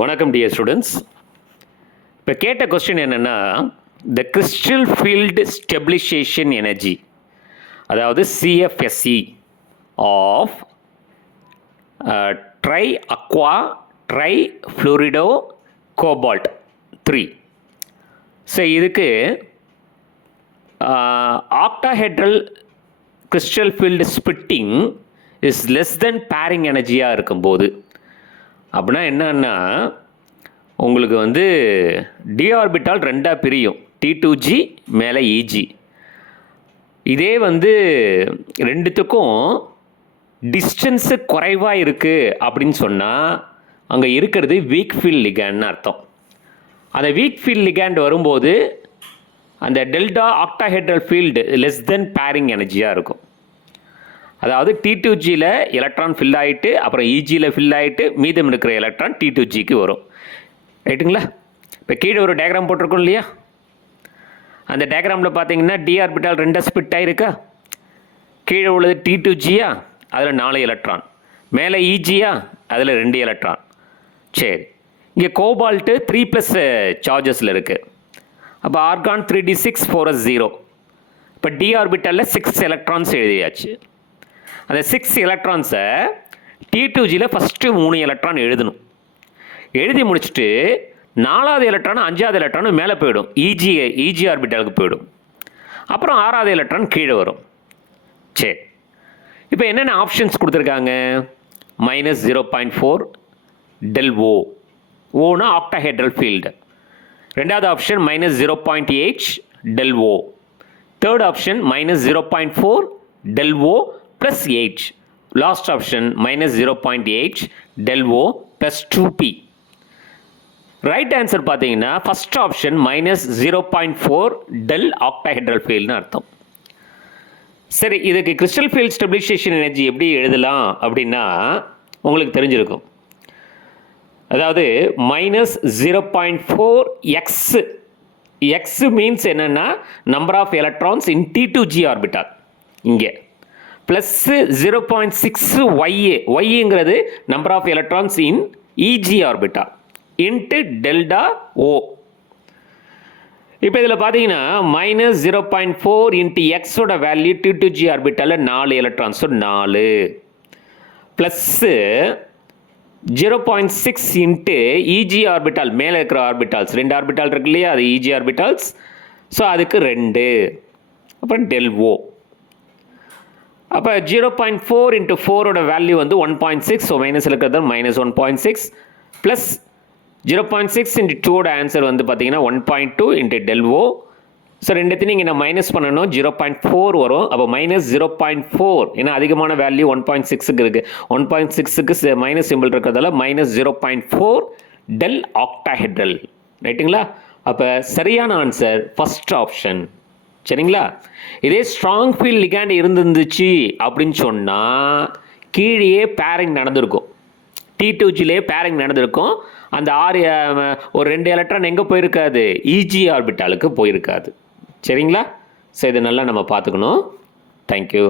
வணக்கம் dear students. இப்போ கேட்ட கொஸ்டின் என்னென்னா, the crystal field stabilisation energy, அதாவது CFSE of tri aqua tri fluorido cobalt 3. So இதுக்கு octahedral crystal field splitting is less than pairing எனர்ஜியாக இருக்கும்போது, அப்படின்னா என்னன்னா, உங்களுக்கு வந்து டி ஆர்பிட்டால் ரெண்டாக பிரியும், T2G மேலே EG. இதே வந்து ரெண்டுத்துக்கும் டிஸ்டன்ஸு குறைவாக இருக்குது அப்படின்னு சொன்னால் அங்கே இருக்கிறது வீக் ஃபீல்ட் லிகேண்ட்னு அர்த்தம். அந்த வீக் ஃபீல்ட் லிகேண்ட் வரும்போது அந்த delta octahedral field less than pairing எனர்ஜியாக இருக்கும். அதாவது T2Gயில் எலக்ட்ரான் ஃபில் ஆகிட்டு அப்புறம் EGயில் ஃபில் ஆகிட்டு மீதம் இருக்கிற எலக்ட்ரான் T2Gக்கு வரும். ரைட்டுங்களா? இப்போ கீழே ஒரு டயக்ராம் போட்டிருக்கோம் இல்லையா? அந்த டயக்ராமில் பார்த்தீங்கன்னா டி ஆர்பிட்டால் ரெண்டாக ஸ்பிட் ஆகிருக்கா? கீழே உள்ளது T2Gயா, அதில் 4 எலக்ட்ரான், மேலே EGயா, அதில் 2 எலக்ட்ரான். சரி, இங்கே கோபால்ட்டு 3+ சார்ஜஸில் இருக்குது. அப்போ ஆர்கான் 3d6 4s0. இப்போ டி ஆர்பிட்டாலில் 6 எலக்ட்ரான்ஸ் எழுதியாச்சு. அந்த 6 எலக்ட்ரான்ஸை T2Gயில் ஃபஸ்ட்டு 3 எலக்ட்ரான் எழுதணும். எழுதி முடிச்சுட்டு 4வது எலக்ட்ரானும் 5வது எலக்ட்ரானும் மேலே போயிடும், EG ஆர்பிட்டாலுக்கு போயிடும். அப்புறம் 6வது எலக்ட்ரான் கீழே வரும். சரி, இப்போ என்னென்ன ஆப்ஷன்ஸ் கொடுத்துருக்காங்க? -0.4 ΔO, ஓனா ஆக்டாஹெட்ரல் ஃபீல்டு. ரெண்டாவது option -0.8 ΔO. Third option -0.4 ΔO plus 8. Last option -0.8 ΔO plus 2p. Right answer பார்த்தீங்கன்னா ஃபஸ்ட் ஆப்ஷன் -0.4 டெல் ஆக்டாஹெட்ரல் ஃபீல்டுன்னு அர்த்தம். சரி, இதுக்கு கிறிஸ்டல் ஃபீல்ட் ஸ்டெபிலைசேஷன் எனர்ஜி எப்படி எழுதலாம் அப்படின்னா உங்களுக்கு தெரிஞ்சிருக்கும். அதாவது -0.4 x மீன்ஸ் என்னென்னா number of electrons in T2G orbital, இங்கே ப்ளஸ் 0.6 ஒய்ங்கிறது number of electrons in EG orbital into delta O. இப்போ இதில் பார்த்தீங்கன்னா -0.4 இன்ட்டு எக்ஸோட வேல்யூ T2G ஆர்பிட்டாலில் 4 electrons, 4 plus 0.6 into EG orbital, மேலே இருக்கிற ஆர்பிட்டால்ஸ் 2 ஆர்பிட்டால் இருக்கு இல்லையா, அது EG ஆர்பிட்டால்ஸ். ஸோ அதுக்கு 2, அப்புறம் ΔO. அப்போ 0.4 இன்ட்டு 4ஓட வேல்யூ வந்து 1.6. ஸோ மைனஸ் இருக்கிறது -1.6 ப்ளஸ் 0.6 இன்ட்டு 2ஓட ஆன்சர் வந்து பார்த்தீங்கன்னா 1.2 இன்ட்டு ΔO. ஸோ ரெண்டுத்தையும் நீங்கள் நான் மைனஸ் பண்ணணும், 0.4 வரும். அப்போ -0.4, ஏன்னா அதிகமான வேல்யூ 1.6க்கு இருக்குது, 1.6க்கு மைனஸ் சிம்பிள் இருக்கிறதால -0.4 டெல் ஆக்டாஹெட்ரல். ரைட்டுங்களா? அப்போ சரியான ஆன்சர் ஃபஸ்ட் ஆப்ஷன். சரிங்களா? இதே ஸ்ட்ராங் ஃபீல்ட் லிகேண்ட் இருந்துச்சு அப்படின்னு சொன்னால் கீழே பேரிங் நடந்திருக்கும், T2Gலே பேரிங் நடந்திருக்கும். அந்த ஒரு 2 எலக்ட்ரான் எங்கே போயிருக்காது? EG ஆர்பிட்டாலுக்கு போயிருக்காது. சரிங்களா? ஸோ இதை நல்லா நம்ம பார்த்துக்கணும். தேங்க்யூ.